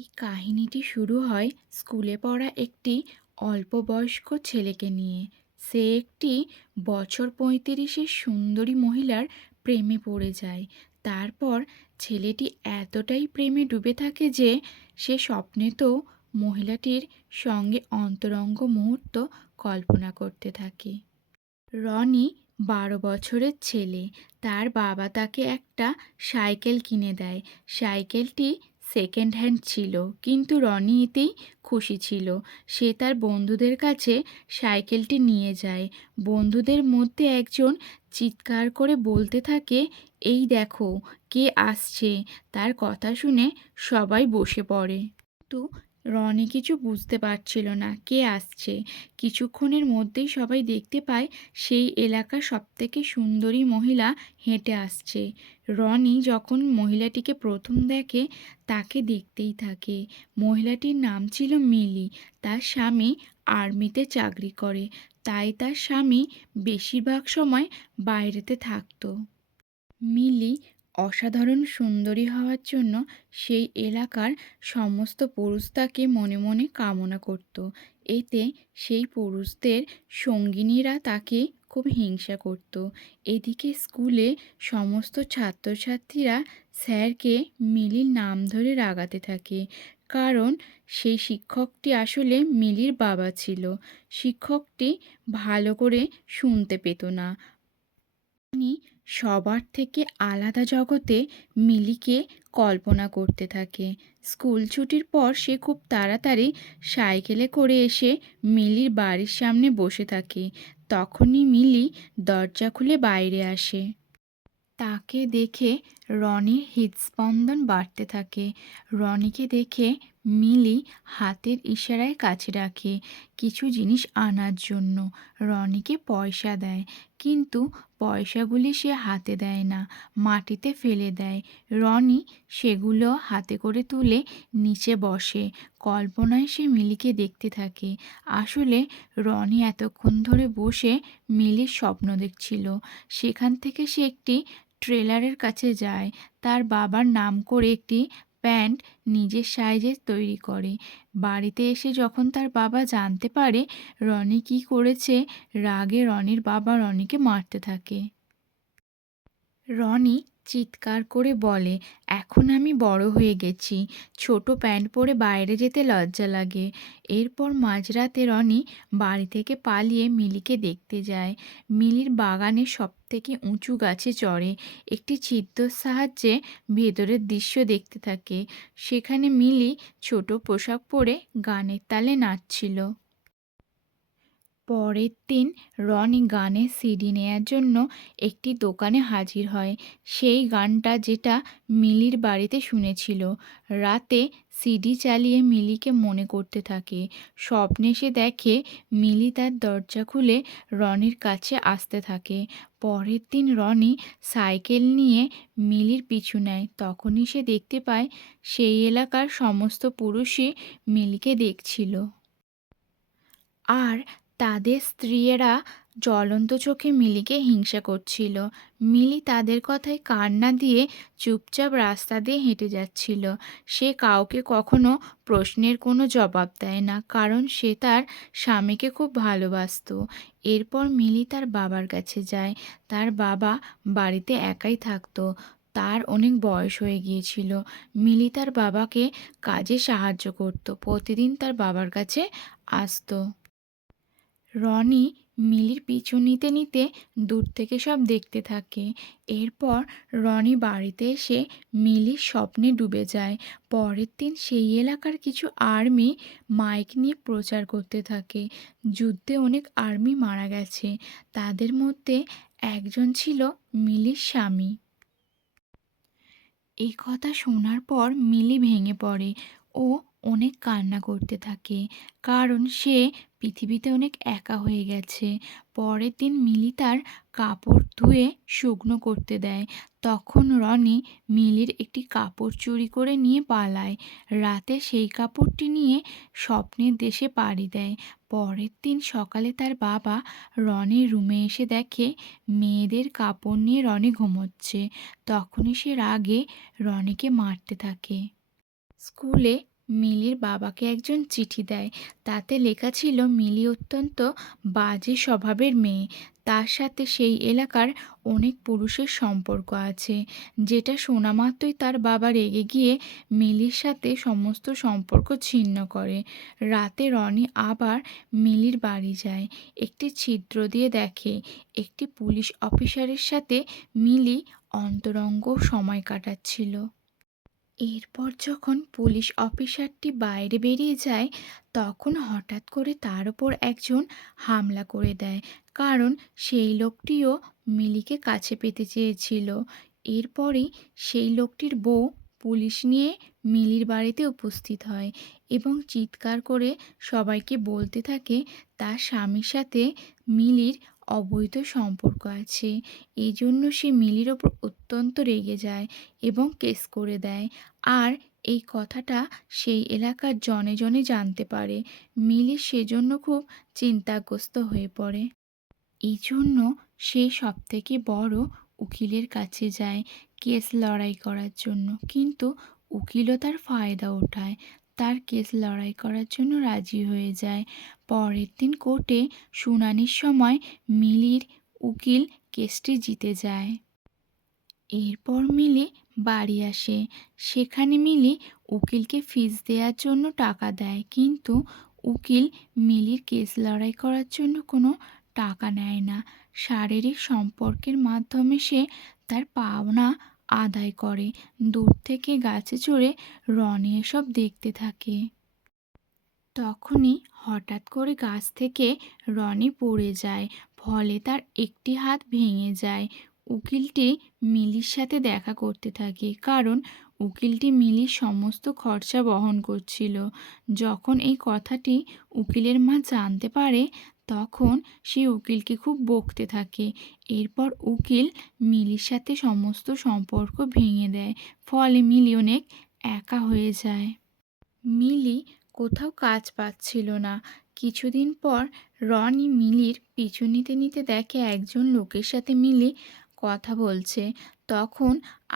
এই কাহিনীটি শুরু হয় স্কুলে পড়া একটি অল্পবয়স্ক ছেলেকে নিয়ে। সে একটি বছর ৩৫-এর সুন্দরী মহিলার প্রেমে পড়ে যায়। তারপর ছেলেটি এতটাই প্রেমে ডুবে থাকে যে সে স্বপ্নেতেও মহিলাটির সঙ্গে অন্তরঙ্গ মুহূর্ত কল্পনা করতে থাকে। রনি ১২ বছরের ছেলে। তার বাবা তাকে একটা সাইকেল কিনে দেয়। সাইকেলটি সেকেন্ড হ্যান্ড ছিল, কিন্তু রনি এতেই খুশি ছিল। সে তার বন্ধুদের কাছে সাইকেলটি নিয়ে যায়। বন্ধুদের মধ্যে একজন চিৎকার করে বলতে থাকে, এই দেখো কে আসছে। তার কথা শুনে সবাই বসে পড়ে, কিন্তু রনি কিছু বুঝতে পারছিল না কে আসছে। কিছুক্ষণের মধ্যেই সবাই দেখতে পায় সেই এলাকার সবথেকে সুন্দরী মহিলা হেঁটে আসছে। রনি যখন মহিলাটিকে প্রথম দেখে তাকে দেখতেই থাকে। মহিলাটির নাম ছিল মিলি। তার স্বামী আর্মিতে চাকরি করে, তাই তার স্বামী বেশিরভাগ সময় বাইরেতে থাকতো। মিলি অসাধারণ সুন্দরী হওয়ার জন্য সেই এলাকার সমস্ত পুরুষ তাকে মনে মনে কামনা করত। এতে সেই পুরুষদের সঙ্গিনীরা তাকে খুব হিংসা করত। এদিকে স্কুলে সমস্ত ছাত্রছাত্রীরা স্যারকে মিলির নাম ধরে রাগাতে থাকে, কারণ সেই শিক্ষকটি আসলে মিলির বাবা ছিল। শিক্ষকটি ভালো করে শুনতে পেত না। তিনি সবার থেকে আলাদা জগতে মিলিকে কল্পনা করতে থাকে। স্কুল ছুটির পর সে খুব তাড়াতাড়ি সাইকেলে করে এসে মিলির বাড়ির সামনে বসে থাকে। তখনই মিলি দরজা খুলে বাইরে আসে। তাকে দেখে রনির হৃদস্পন্দন বাড়তে থাকে। রনিকে দেখে মিলি হাতের ইশারায় কাছে ডাকে কিছু জিনিস আনার জন্য। রনিকে পয়সা দেয়, কিন্তু পয়সাগুলি সে হাতে দেয় না, মাটিতে ফেলে দেয়। রনি সেগুলো হাতে করে তুলে নিচে বসে। কল্পনায় সে মিলিকে দেখতে থাকে। আসলে রনি এতক্ষণ ধরে বসে মিলির স্বপ্ন দেখছিল। সেখান থেকে সে একটি ট্রেলারের কাছে যায়। তার বাবার নাম করে একটি প্যান্ট নিজের সাইজে তৈরি করে। বাড়িতে এসে যখন তার বাবা জানতে পারে রনি কী করেছে, রাগে রনির বাবা রনিকে মারতে থাকে। রনি চিৎকার করে বলে, এখন আমি বড় হয়ে গেছি, ছোট প্যান্ট পরে বাইরে যেতে লজ্জা লাগে। এরপর মাঝরাতে রনি বাড়ি থেকে পালিয়ে মিলিকে দেখতে যায়। মিলির বাগানের সবথেকে উঁচু গাছে চড়ে। একটি ছিদ্রের সাহায্যে ভেতরের দৃশ্য দেখতে থাকে। সেখানে মিলি ছোট পোশাক পরে গানের তালে নাচছিল। পরের দিন রনি গানের সিডি নেয়ার জন্য একটি দোকানে হাজির হয়। সেই গানটা যেটা মিলির বাড়িতে শুনেছিল। রাতে সিডি চালিয়ে মিলিকে মনে করতে থাকে। স্বপ্নে সে দেখে মিলি তার দরজা খুলে রনির কাছে আসতে থাকে। পরের দিন রনি সাইকেল নিয়ে মিলির পিছু নেয়। তখনই সে দেখতে পায় সেই এলাকার সমস্ত পুরুষই মিলিকে দেখছিল, আর তাদের স্ত্রীয়েরা জ্বলন্ত চোখে মিলিকে হিংসা করছিল। মিলি তাদের কথায় কান না দিয়ে চুপচাপ রাস্তা দিয়ে হেঁটে যাচ্ছিল। সে কাউকে কখনো প্রশ্নের কোনো জবাব দেয় না, কারণ সে তার স্বামীকে খুব ভালোবাসতো। এরপর মিলি তার বাবার কাছে যায়। তার বাবা বাড়িতে একাই থাকতো। তার অনেক বয়স হয়ে গিয়েছিল। মিলি তার বাবাকে কাজে সাহায্য করত, প্রতিদিন তার বাবার কাছে আসতো। রনি মিলির পিছু নিতে নিতে দূর থেকে সব দেখতে থাকে। এরপর রনি বাড়িতে এসে মিলির স্বপ্নে ডুবে যায়। পরের দিন সেই এলাকার কিছু আর্মি মাইক নিয়ে প্রচার করতে থাকে, যুদ্ধে অনেক আর্মি মারা গেছে, তাদের মধ্যে একজন ছিল মিলির স্বামী। এই কথা শোনার পর মিলি ভেঙে পড়ে ও অনেক কান্না করতে থাকে, কারণ সে পৃথিবীতে অনেক একা হয়ে গেছে। পরের দিন মিলি তার কাপড় ধুয়ে শুকনো করতে দেয়। তখন রনি মিলির একটি কাপড় চুরি করে নিয়ে পালায়। রাতে সেই কাপড়টি নিয়ে স্বপ্নের দেশে পাড়ি দেয়। পরের দিন সকালে তার বাবা রনির রুমে এসে দেখে মেয়েদের কাপড় নিয়ে রনি ঘুমোচ্ছে। তখনই সে রাগে রনিকে মারতে থাকে। স্কুলে মিলির বাবাকে একজন চিঠি দেয়। তাতে লেখা ছিল মিলি অত্যন্ত বাজে স্বভাবের মেয়ে। তার সাথে সেই এলাকার অনেক পুরুষের সম্পর্ক আছে। যেটা শোনা মাত্রই তার বাবা রেগে গিয়ে মিলির সাথে সমস্ত সম্পর্ক ছিন্ন করে। রাতে রনি আবার মিলির বাড়ি যায়। একটি ছিদ্র দিয়ে দেখে একটি পুলিশ অফিসারের সাথে মিলি অন্তরঙ্গ সময় কাটাচ্ছিল। এরপর যখন পুলিশ অফিসারটি বাইরে বেরিয়ে যায়, তখন হঠাৎ করে তার ওপর একজন হামলা করে দেয়। কারণ সেই লোকটিও মিলিকে কাছে পেতে চেয়েছিল। এরপরেই সেই লোকটির বউ পুলিশ নিয়ে মিলির বাড়িতে উপস্থিত হয় এবং চিৎকার করে সবাইকে বলতে থাকে তার স্বামীর সাথে মিলির অবৈধ সম্পর্ক আছে। এই জন্য সে মিলির ওপর অত্যন্ত রেগে যায় এবং কেস করে দেয়। আর এই কথাটা সেই এলাকার জনে জনে জানতে পারে। মিলি সেজন্য খুব চিন্তাগ্রস্ত হয়ে পড়ে। এই জন্য সে সবথেকে বড় উকিলের কাছে যায় কেস লড়াই করার জন্য। কিন্তু উকিলও তার ফায়দা ওঠায়, তার কেস লড়াই করার জন্য রাজি হয়ে যায়। পরের দিন কোর্টে শুনানির সময় মিলির উকিল কেসটি জিতে যায়। এরপর মিলি বাড়ি আসে। সেখানে মিলি উকিলকে ফিস দেওয়ার জন্য টাকা দেয়, কিন্তু উকিল মিলির কেস লড়াই করার জন্য কোনো টাকা নেয় না। শারীরিক সম্পর্কের মাধ্যমে সে তার পাওনা আদায় করে। দূর থেকে গাছে চড়ে রনি এসব দেখতে থাকে। তখনই হঠাৎ করে গাছ থেকে রনি পড়ে যায়, ফলে তার একটি হাত ভেঙে যায়। উকিলটি মিলির সাথে দেখা করতে থাকে, কারণ উকিলটি মিলির সমস্ত খরচা বহন করছিল। যখন এই কথাটি উকিলের মা জানতে পারে, তখন সে উকিলকে খুব বকতে থাকে। এরপর উকিল মিলির সাথে সমস্ত সম্পর্ক ভেঙে দেয়, ফলে মিলি অনেক একা হয়ে যায়। মিলি কোথাও কাজ পাচ্ছিল না। কিছুদিন পর রনি মিলির পিছু নিতে নিতে দেখে একজন লোকের সাথে মিলি কথা বলছে। তখন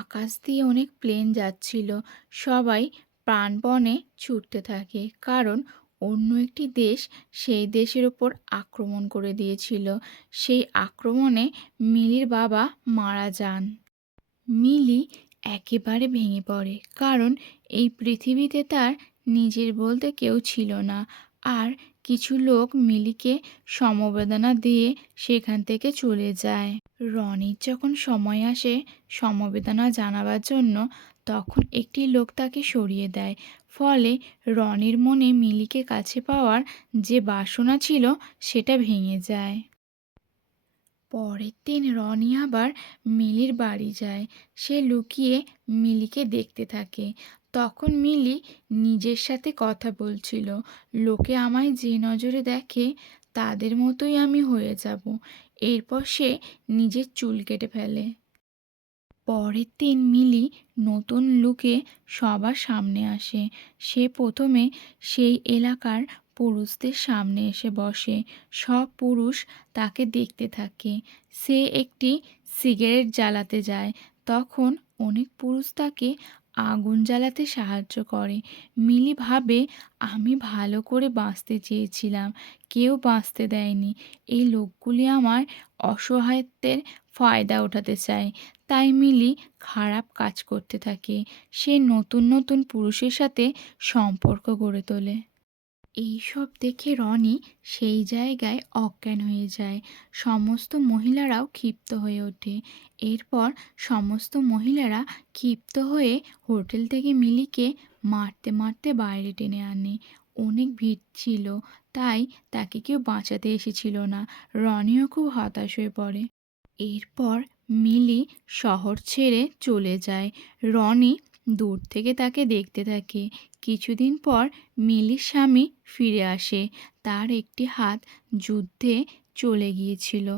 আকাশ দিয়ে অনেক প্লেন যাচ্ছিল। সবাই প্রাণপণে ছুটতে থাকে, কারণ অন্য একটি দেশ সেই দেশের ওপর আক্রমণ করে দিয়েছিল। সেই আক্রমণে মিলির বাবা মারা যান। মিলি একেবারে ভেঙে পড়ে, কারণ এই পৃথিবীতে তার নিজের বলতে কেউ ছিল না। আর কিছু লোক মিলিকে সমবেদনা দিয়ে সেখান থেকে চলে যায়। রনির যখন সময় আসে সমবেদনা জানাবার জন্য, তখন একটি লোক তাকে সরিয়ে দেয়। ফলে রনির মনে মিলিকে কাছে পাওয়ার যে বাসনা ছিল সেটা ভেঙে যায়। পরের দিন রনি আবার মিলির বাড়ি যায়। সে লুকিয়ে মিলিকে দেখতে থাকে। তখন মিলি নিজের সাথে কথা বলছিল, লোকে আমায় যে নজরে দেখে তাদের মতোই আমি হয়ে যাব। এরপর সে নিজের চুল কেটে ফেলে। পরের দিন মিলি নতুন লুকে সবার সামনে আসে। সে প্রথমে সেই এলাকার পুরুষদের সামনে এসে বসে। সব পুরুষ তাকে দেখতে থাকে। সে একটি সিগারেট জ্বালাতে যায়, তখন অনেক পুরুষ তাকে আগুন জ্বালাতে সাহায্য করে। মিলি ভাবে, আমি ভালো করে বাঁচতে চেয়েছিলাম, কেউ বাঁচতে দেয়নি। এই লোকগুলি আমার অসহায়ত্বের ফায়দা ওঠাতে চায়। তাই মিলি খারাপ কাজ করতে থাকে। সে নতুন নতুন পুরুষের সাথে সম্পর্ক গড়ে তোলে। এইসব দেখে রনি সেই জায়গায় অজ্ঞান হয়ে যায়। সমস্ত মহিলারাও ক্ষিপ্ত হয়ে ওঠে। এরপর সমস্ত মহিলারা ক্ষিপ্ত হয়ে হোটেল থেকে মিলিকে মারতে মারতে বাইরে টেনে আনে। অনেক ভিড় ছিল, তাই তাকে কেউ বাঁচাতে এসেছিল না। রনিও খুব হতাশ হয়ে পড়ে। এরপর মিলি শহর ছেড়ে চলে যায়। রনি দূর থেকে তাকে দেখতে থাকে। কিছুদিন পর মিলির স্বামী ফিরে আসে। তার একটি হাত যুদ্ধে চলে গিয়েছিল।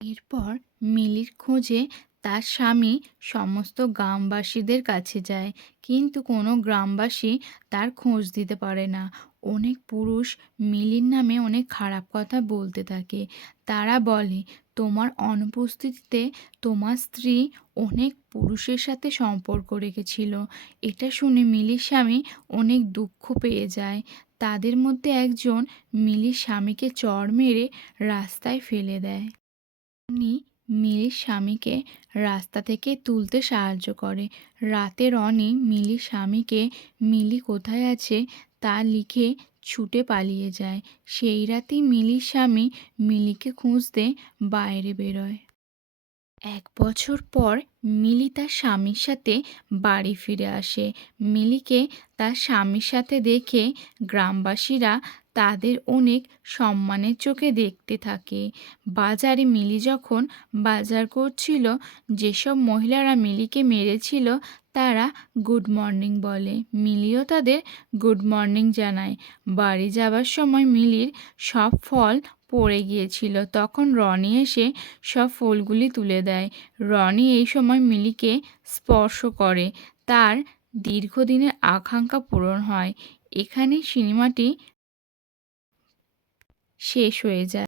এরপর মিলির খোঁজে তার স্বামী সমস্ত গ্রামবাসীদের কাছে যায়, কিন্তু কোনো গ্রামবাসী তার খোঁজ দিতে পারে না। অনেক পুরুষ মিলির নামে অনেক খারাপ কথা বলতে থাকে। তারা বলে, তোমার অনুপস্থিতিতে তোমার স্ত্রী অনেক পুরুষের সাথে সম্পর্ক রেখেছিল। এটা শুনে মিলির স্বামী অনেক দুঃখ পেয়ে যায়। তাদের মধ্যে একজন মিলির স্বামীকে চড় মেরে রাস্তায় ফেলে দেয়। উনি মিলির স্বামীকে রাস্তা থেকে তুলতে সাহায্য করে। রাতে রনি মিলির স্বামীকে মিলি কোথায় আছে তা লিখে ছুটে পালিয়ে যায়। সেই রাতেই মিলির স্বামী মিলিকে খুঁজতে বাইরে বেরোয়। ১ বছর পর মিলি তার স্বামীর সাথে বাড়ি ফিরে আসে। মিলিকে তার স্বামীর সাথে দেখে গ্রামবাসীরা তাদের অনেক সম্মানের চোখে দেখতে থাকে। বাজারে মিলি যখন বাজার করছিল, যেসব মহিলারা মিলিকে মেরেছিল তারা গুড মর্নিং বলে। মিলিও তাদের গুড মর্নিং জানায়। বাড়ি যাবার সময় মিলির সব ফল পড়ে গিয়েছিল। তখন রনি এসে সব ফুলগুলি তুলে দেয়। রনি এই সময় মিলিকে স্পর্শ করে। তার দীর্ঘদিনের আকাঙ্ক্ষা পূরণ হয়। এখানেই সিনেমাটি শেষ হয়ে যায়।